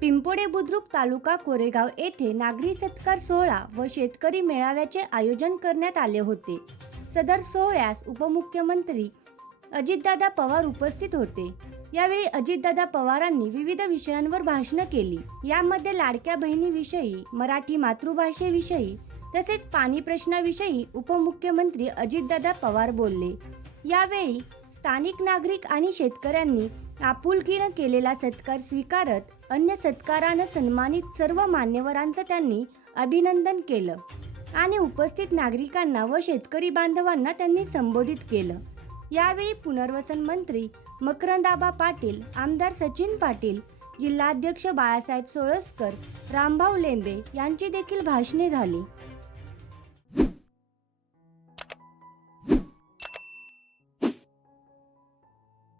पिंपोडे बुद्रुक तालुका कोरेगाव येथे नागरी सत्कार सोहळा व शेतकरी मेळाव्याचे आयोजन करण्यात आले होते. सदर सोहळ्यास उपमुख्यमंत्री अजितदादा पवार उपस्थित होते. यावेळी अजितदादा पवारांनी विविध विषयांवर भाषणं केली. यामध्ये लाडक्या बहिणीविषयी मराठी मातृभाषेविषयी तसेच पाणी प्रश्नाविषयी उपमुख्यमंत्री अजितदादा पवार बोलले. यावेळी स्थानिक नागरिक आणि शेतकऱ्यांनी आपुलकीनं केलेला सत्कार स्वीकारत अन्य सत्कारानं सन्मानित सर्व मान्यवरांचं त्यांनी अभिनंदन केलं आणि उपस्थित नागरिकांना व शेतकरी बांधवांना त्यांनी संबोधित केलं. यावेळी पुनर्वसन मंत्री मकरंदाबा पाटील आमदार सचिन पाटील जिल्हाध्यक्ष बाळासाहेब सोळसकर रामभाऊ लेंबे यांची देखील भाषणे झाली.